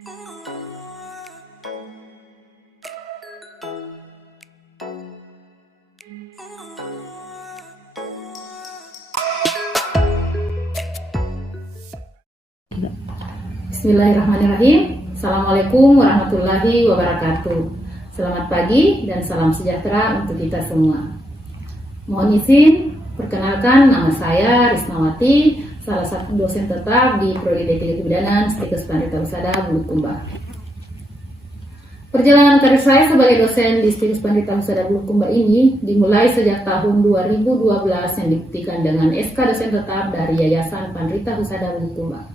Bismillahirrahmanirrahim. Assalamualaikum warahmatullahi wabarakatuh. Selamat pagi dan salam sejahtera untuk kita semua. Mohon izin, perkenalkan nama saya Risnawati, salah satu dosen tetap di Prodi D3 Kebidanan Stikes Pandita Husada Bulukumba. Perjalanan karir saya sebagai dosen di Stikes Pandita Husada Bulukumba ini dimulai sejak tahun 2012 yang dibuktikan dengan SK dosen tetap dari Yayasan Pandita Husada Bulukumba.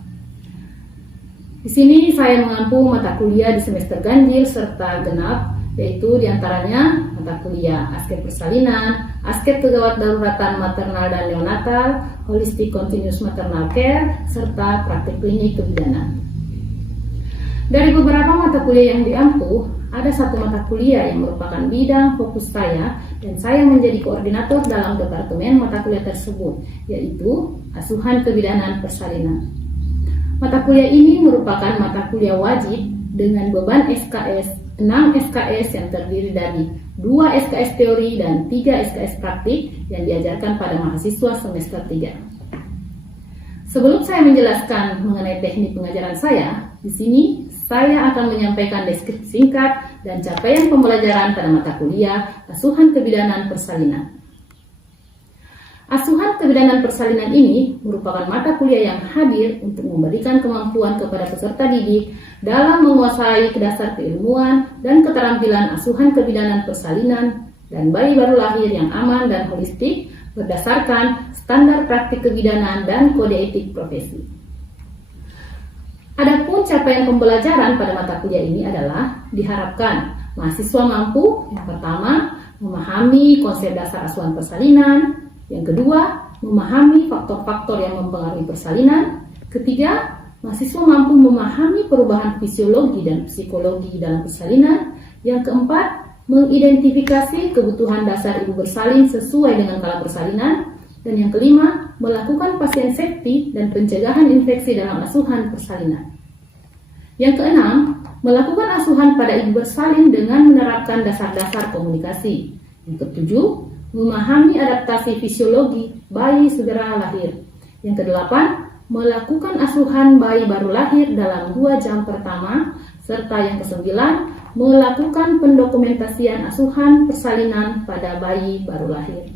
Di sini saya mengampu mata kuliah di semester ganjil serta genap, yaitu diantaranya mata kuliah Asket Persalinan, Asket Kegawat Daruratan Maternal dan Neonatal, Holistic Continuous Maternal Care, serta praktik klinik kebidanan. Dari beberapa mata kuliah yang diampu, ada satu mata kuliah yang merupakan bidang fokus saya dan saya menjadi koordinator dalam departemen mata kuliah tersebut, yaitu Asuhan Kebidanan Persalinan. Mata kuliah ini merupakan mata kuliah wajib dengan beban SKS 6 SKS yang terdiri dari 2 SKS teori dan 3 SKS praktik yang diajarkan pada mahasiswa semester 3. Sebelum saya menjelaskan mengenai teknik pengajaran saya, di sini saya akan menyampaikan deskripsi singkat dan capaian pembelajaran pada mata kuliah Asuhan Kebidanan Persalinan. Asuhan Kebidanan Persalinan ini merupakan mata kuliah yang hadir untuk memberikan kemampuan kepada peserta didik dalam menguasai dasar keilmuan dan keterampilan asuhan kebidanan persalinan dan bayi baru lahir yang aman dan holistik berdasarkan standar praktik kebidanan dan kode etik profesi. Adapun capaian pembelajaran pada mata kuliah ini adalah diharapkan mahasiswa mampu yang pertama memahami konsep dasar asuhan persalinan, yang kedua, memahami faktor-faktor yang mempengaruhi persalinan. Ketiga, mahasiswa mampu memahami perubahan fisiologi dan psikologi dalam persalinan. Yang keempat, mengidentifikasi kebutuhan dasar ibu bersalin sesuai dengan kala persalinan. Dan yang kelima, melakukan pasien safety dan pencegahan infeksi dalam asuhan persalinan. Yang keenam, melakukan asuhan pada ibu bersalin dengan menerapkan dasar-dasar komunikasi. Yang ketujuh, memahami adaptasi fisiologi bayi segera lahir. Yang kedelapan, melakukan asuhan bayi baru lahir dalam 2 jam pertama. Serta yang kesembilan, melakukan pendokumentasian asuhan persalinan pada bayi baru lahir.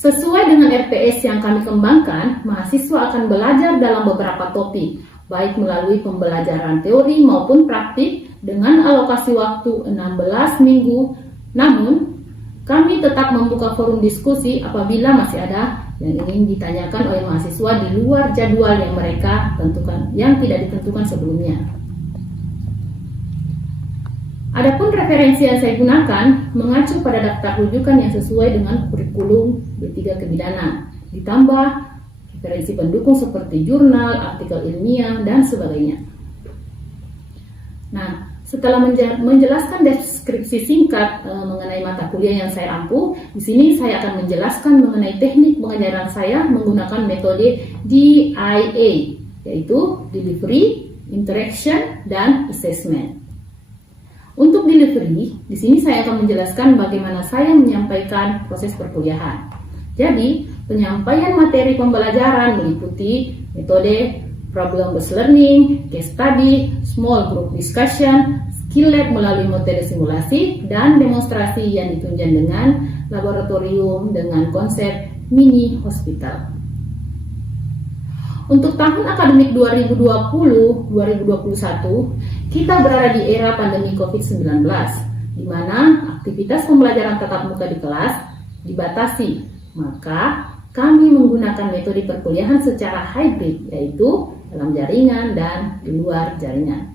Sesuai dengan RPS yang kami kembangkan, mahasiswa akan belajar dalam beberapa topik, baik melalui pembelajaran teori maupun praktik dengan alokasi waktu 16 minggu. Namun, kami tetap membuka forum diskusi apabila masih ada yang ingin ditanyakan oleh mahasiswa di luar jadwal yang mereka tentukan, yang tidak ditentukan sebelumnya. Adapun referensi yang saya gunakan mengacu pada daftar rujukan yang sesuai dengan kurikulum D3 Kebidanan, ditambah referensi pendukung seperti jurnal, artikel ilmiah, dan sebagainya. Nah, setelah menjelaskan deskripsi singkat mengenai mata kuliah yang saya ampu, di sini saya akan menjelaskan mengenai teknik pengajaran saya menggunakan metode DIA, yaitu Delivery, Interaction, dan Assessment. Untuk delivery, di sini saya akan menjelaskan bagaimana saya menyampaikan proses perkuliahan. Jadi, penyampaian materi pembelajaran meliputi metode problem-based learning, case study, small group discussion, skill lab melalui metode simulasi, dan demonstrasi yang ditunjang dengan laboratorium dengan konsep mini hospital. Untuk tahun akademik 2020-2021, kita berada di era pandemi COVID-19, di mana aktivitas pembelajaran tatap muka di kelas dibatasi. Maka, kami menggunakan metode perkuliahan secara hybrid, yaitu dalam jaringan dan di luar jaringan.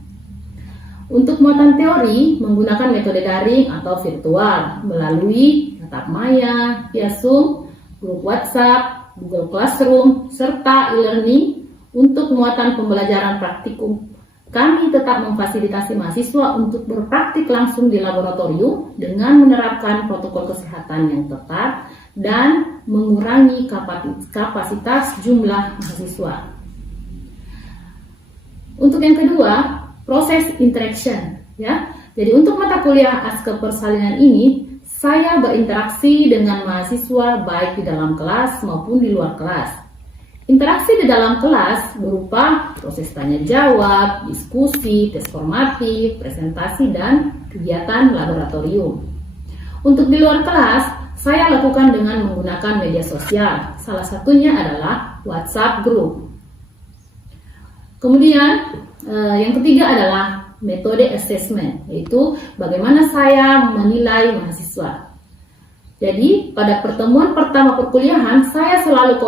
Untuk muatan teori menggunakan metode daring atau virtual melalui tatap maya, via Zoom, grup WhatsApp, Google Classroom, serta e-learning. Untuk muatan pembelajaran praktikum, kami tetap memfasilitasi mahasiswa untuk berpraktik langsung di laboratorium dengan menerapkan protokol kesehatan yang ketat dan mengurangi kapasitas jumlah mahasiswa. Untuk yang kedua, proses interaction, ya. Jadi untuk mata kuliah Aske Persalinan ini, saya berinteraksi dengan mahasiswa baik di dalam kelas maupun di luar kelas. Interaksi di dalam kelas berupa proses tanya jawab, diskusi, tes formatif, presentasi, dan kegiatan laboratorium. Untuk di luar kelas, saya lakukan dengan menggunakan media sosial. Salah satunya adalah WhatsApp Group. Kemudian yang ketiga adalah metode assessment, yaitu bagaimana saya menilai mahasiswa. Jadi pada pertemuan pertama perkuliahan, saya selaku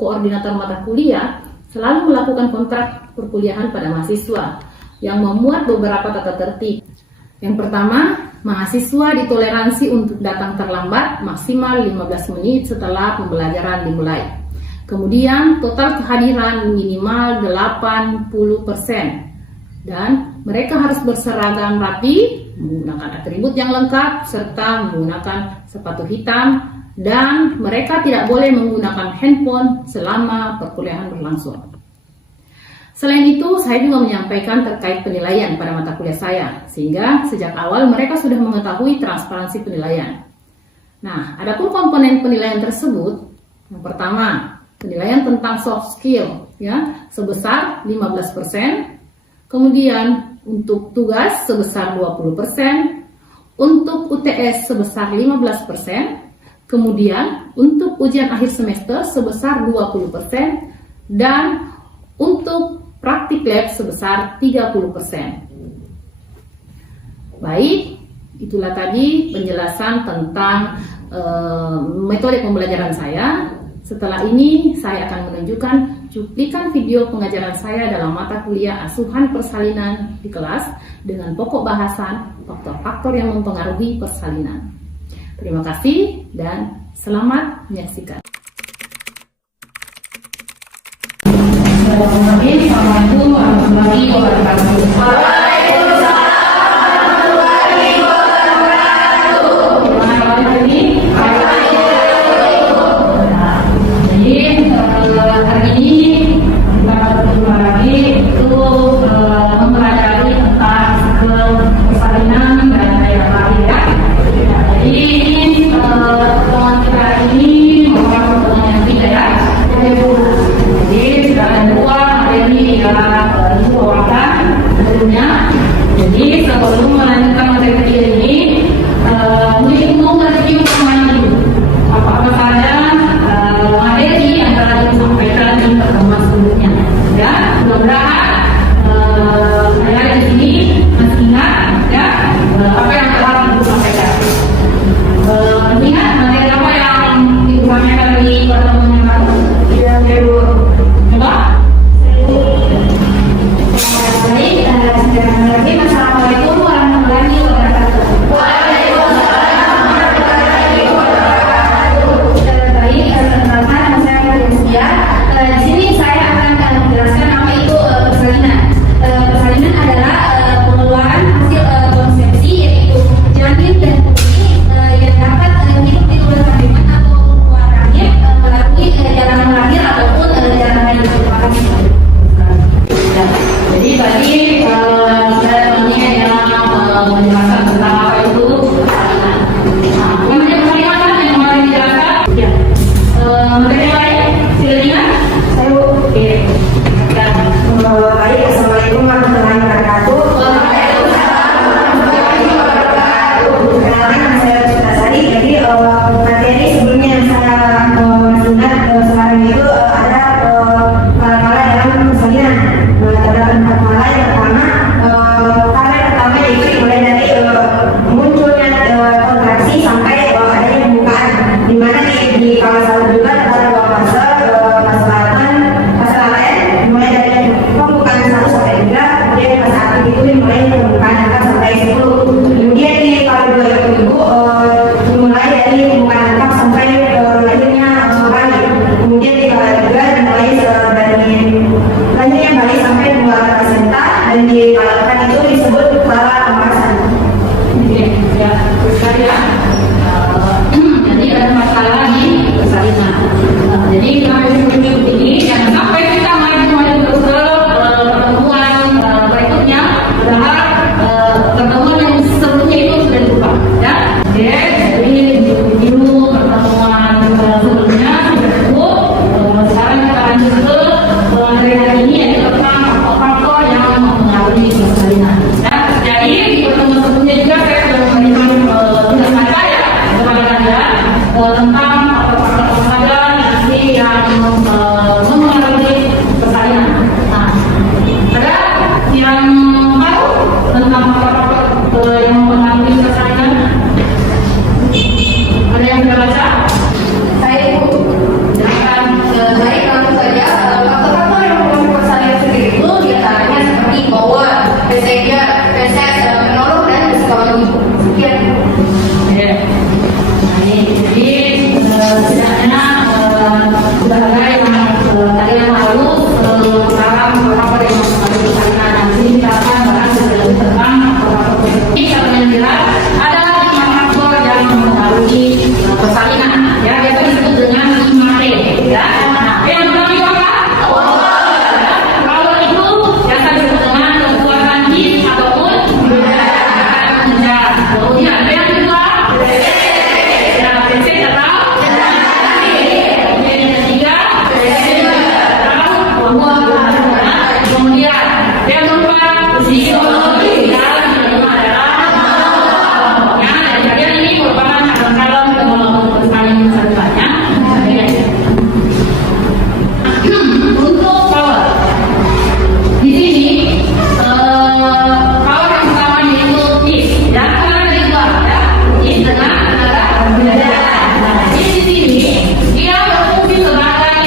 koordinator mata kuliah selalu melakukan kontrak perkuliahan pada mahasiswa yang memuat beberapa tata tertib. Yang pertama, mahasiswa ditoleransi untuk datang terlambat maksimal 15 menit setelah pembelajaran dimulai. Kemudian total kehadiran minimal 80% dan mereka harus berseragam rapi, menggunakan atribut yang lengkap serta menggunakan sepatu hitam, dan mereka tidak boleh menggunakan handphone selama perkuliahan berlangsung. Selain itu, saya juga menyampaikan terkait penilaian pada mata kuliah saya, sehingga sejak awal mereka sudah mengetahui transparansi penilaian. Nah, adapun komponen penilaian tersebut, yang pertama, penilaian tentang soft skill, ya, sebesar 15%, kemudian untuk tugas sebesar 20%, untuk UTS sebesar 15%, kemudian untuk ujian akhir semester sebesar 20%, dan untuk praktik lab sebesar 30%. Baik, itulah tadi penjelasan tentang metode pembelajaran saya. Setelah ini saya akan menunjukkan cuplikan video pengajaran saya dalam mata kuliah asuhan persalinan di kelas dengan pokok bahasan faktor-faktor yang mempengaruhi persalinan. Terima kasih dan selamat menyaksikan. Assalamualaikum warahmatullahi wabarakatuh. Hari ini kita bertemu lagi untuk mempelajari tentang skill persalinan dan daya tarik, ya. Jadi ini pertemuan kita ini merupakan pertemuan yang ketiga, ya. Jadi sudah ada dua, hari ini dua orang sebelumnya. Jadi sebelum melanjutkan materi ketiga ini, mungkin mau mereview semuanya dulu. Apa saja materi yang telah disampaikan di pertemuan sebelumnya, ya. Mudah-mudahan saya di sini masih ingat, ya, apa yang telah disampaikan. Ingat materi apa yang disampaikan di pertemuan yang lalu? Coba. Baik, assalamualaikum warahmatullahi utara, beberapa dari Kalimantan. Nah, di sini kita akan bahas lebih tentang beberapa topik yang jelas. Ada 5 faktor yang mempengaruhi persalinan, ya, biasa disebut dengan 5T, ya. Yang pertama itu apa? Power itu biasa disebut dengan kekuatan hit ataupun mengejar. Kemudian ada yang kedua, ya, prinsip atau yang ketiga, kemudian yang keempat, psikologi dan kelima adalah ya, jadi ini merupakan calon persaingan selanjutnya. Untuk power di sini power yang pertama yaitu is, ya, karena ada dua, ya, is dengan tenaga benda. Nah, di sini dia berfungsi sebagai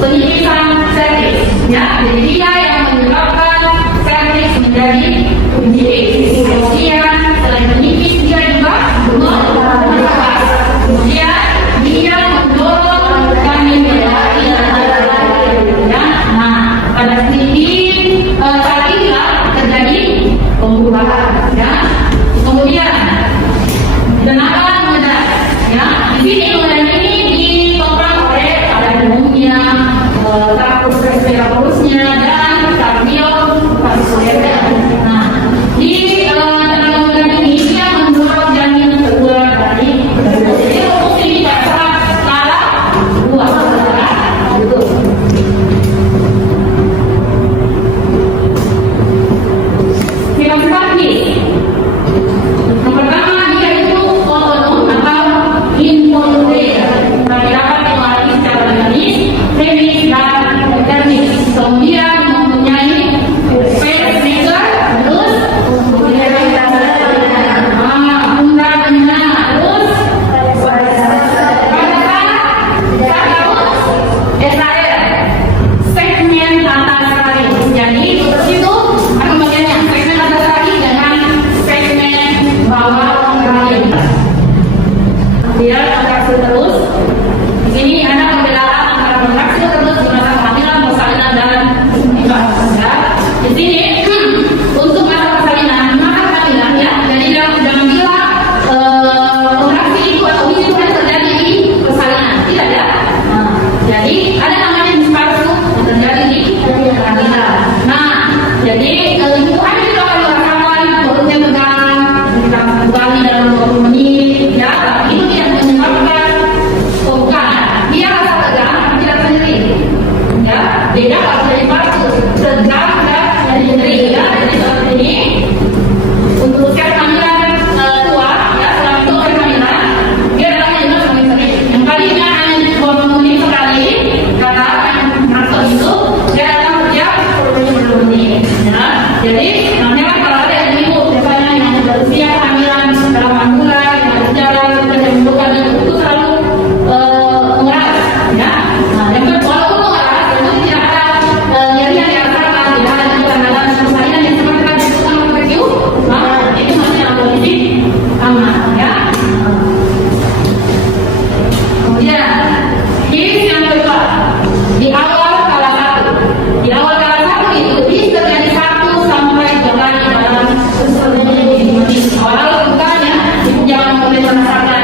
penyimpanan servis, ya, jadi dia yang menyebabkan servis menjadi kunci. Kemudian selain menipis dia juga mengeras. Kemudian dia mendorong janin berlari ya. Nah, pada titik saat inilah terjadi pembuahan, ya. Kemudian tenaga mengejar, ya. Di sini kemudian ini ditopang oleh pada umumnya trafus respiratorusnya dan kardiovaskuler. Nah, di tenaga mengejar ini dia mendorong janin keluar dari perut. Jadi fungsi ini tidak salah buah, gitu. Filosofi yang pertama dia itu otonom atau involuntary, dapat melalui secara mekanis, kemis dan termis. Kemudian mempunyai pacemaker, terus kemudian pundak benar, terus SAR, segmen atas kaki. Jadi seperti itu ada bagiannya, segmen atas kaki dengan segmen bawah kaki. Dia kontraksi terus. Di sini ada perbedaan antara kontraksi terus dengan kehamilan, persalinan dan ya. Di sini untuk masa persalinan, masa kehamilan, ya. Jadi jangan bilang kontraksi itu atau ini itu hanya terjadi di persalinan, tidak, ya. Nah, jadi ada namanya disparsu yang terjadi di kehamilan. Nah, jadi itu hanya juga kalau rasakan perutnya tegang, kita kembali dalam 20 menit, ya. Tapi itu tidak menyebabkan bukan, dia rasa tegang tidak nyeri, ya. Beda kalau dari disparsu, tegang dan nyeri, ya. Jadi seperti ini untuk usia kehamilan tua, ya, selama itu usia kehamilan dia rasanya juga semakin sering. Yang tadinya hanya 20 menit sekali, karena merasa itu dia datang setiap 10 menit, ya. Jadi namanya kan kalau ada ibu biasanya yang berusia kehamilan dalam 6 bulan yang berjalan dan membutuhkan itu selalu mengeras, ya. Nah, yang kedua walaupun mengeras itu tidak ada nyeri yang dirasakan, tidak ada tanda-tanda persalinan yang seperti tadi itu sama review, itu masih dalam kondisi aman, ya. Kemudian tips yang kedua, di awal kala satu. Di awal kala satu itu bisa terjadi 1 sampai 2 kali dalam awal bukannya jangan mulai merasakan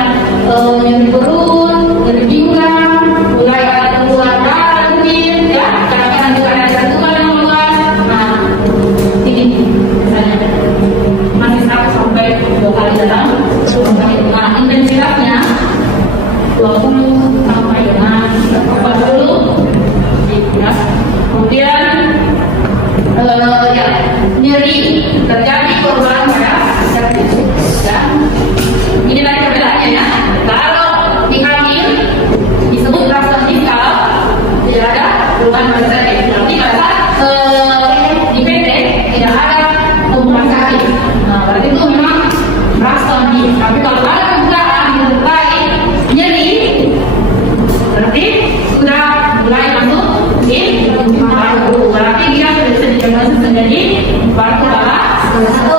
nyeri perut, nyeri pinggang, mulai ada keluar darah mungkin, ya. Kadang-kadang juga ada jantungan yang keluar. Nah, ini misalnya masih 1 sampai 2 kali dalam 10 menit. Nah, intensitasnya 20 sampai dengan 40, ya. Kemudian ya, nyeri terjadi perubahan pada servis, ya. Ini tadi perbedaannya, ya. Kalau di hamil disebut rasa diskal, tidak ada perubahan pada servis. Berarti pada saat di PT tidak ada perubahan kaki. Nah, berarti itu memang rasa diskal. Tapi kalau ada perubahan mulai nyeri, berarti sudah mulai masuk di baru. Berarti dia sudah bisa didiagnosis menjadi baru kala satu.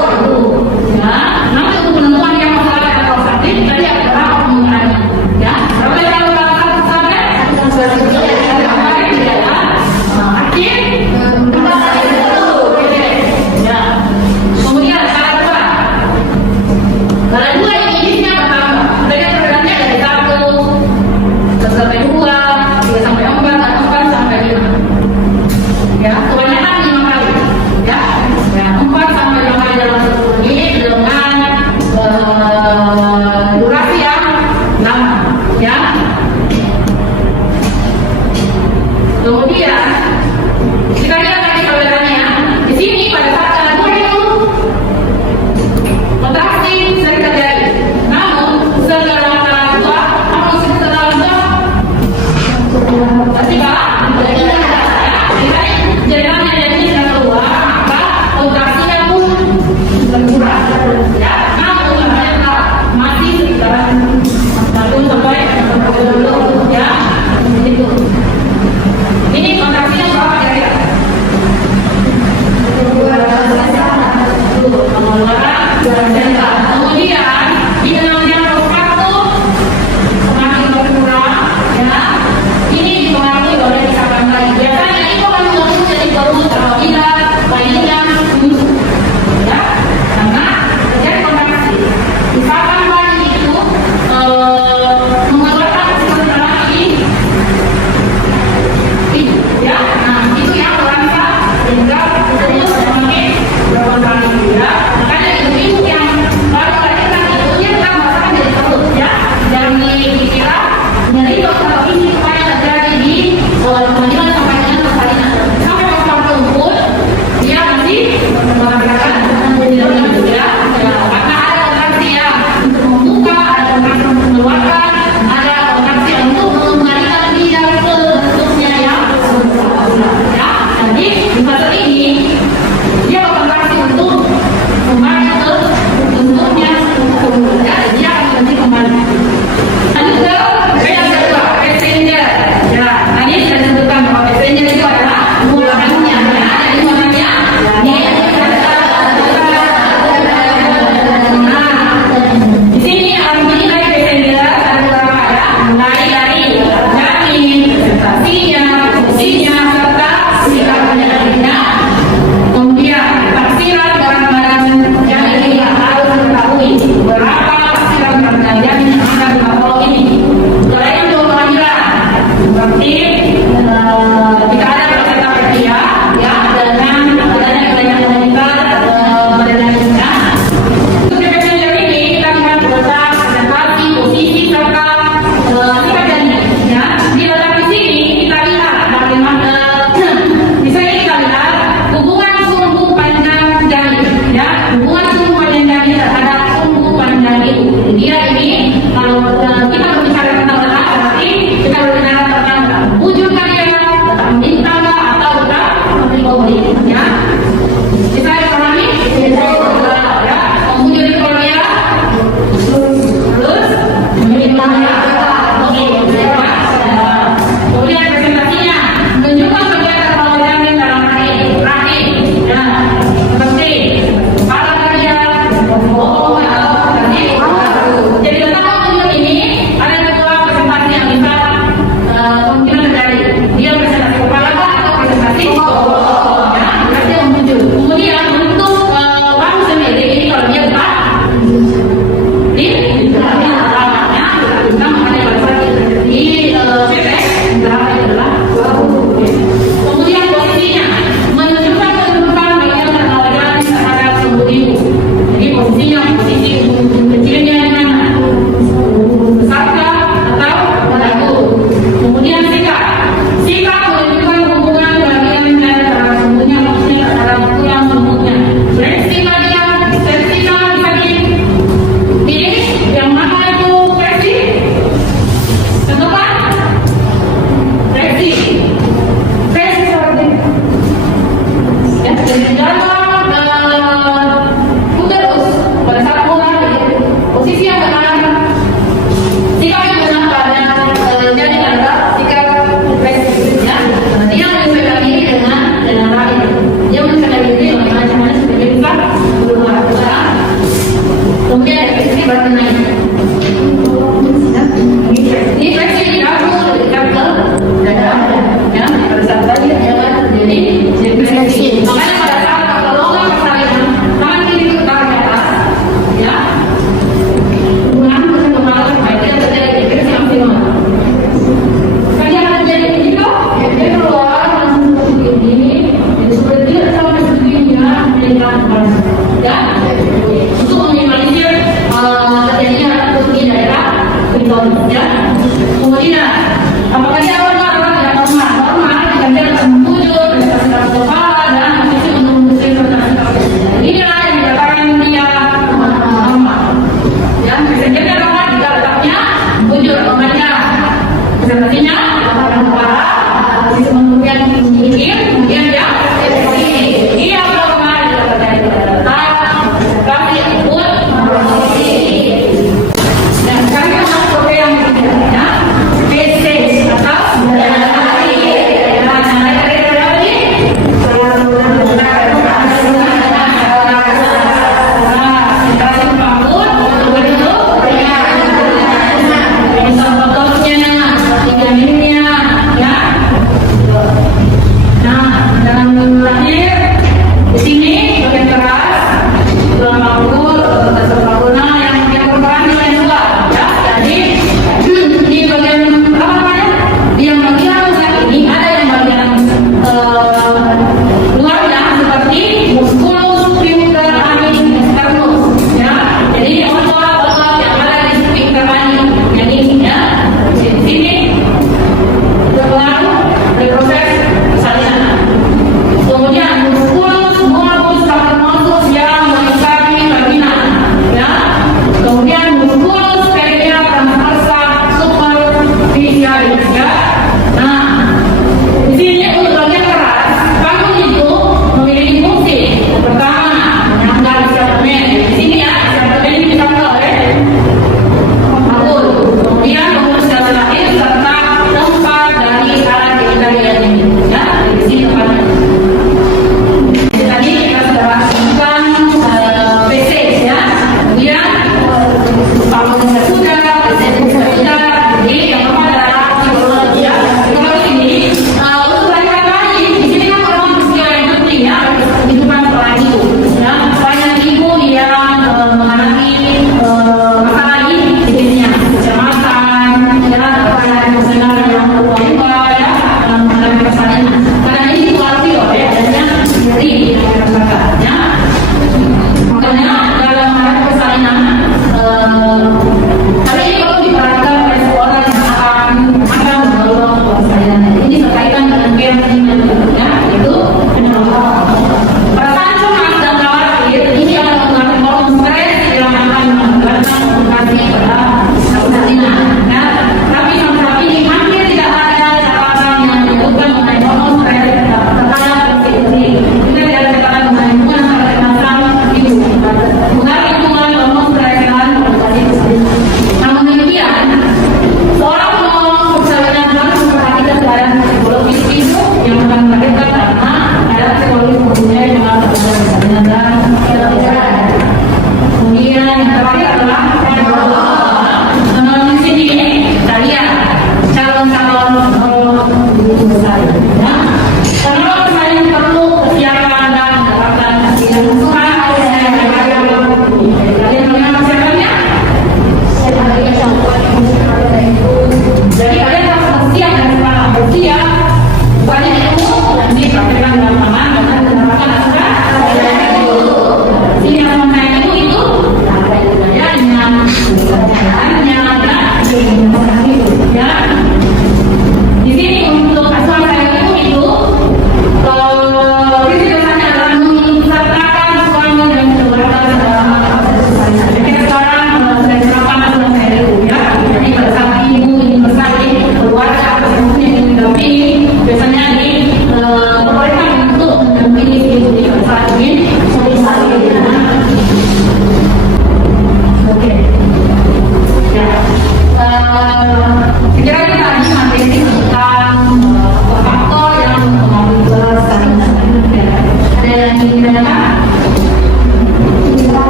Ya, nanti untuk penentuan yang masalah atau sakit tadi adalah penggunaannya. Ya, berapa kali kala satu sampai Kemudian, jika dia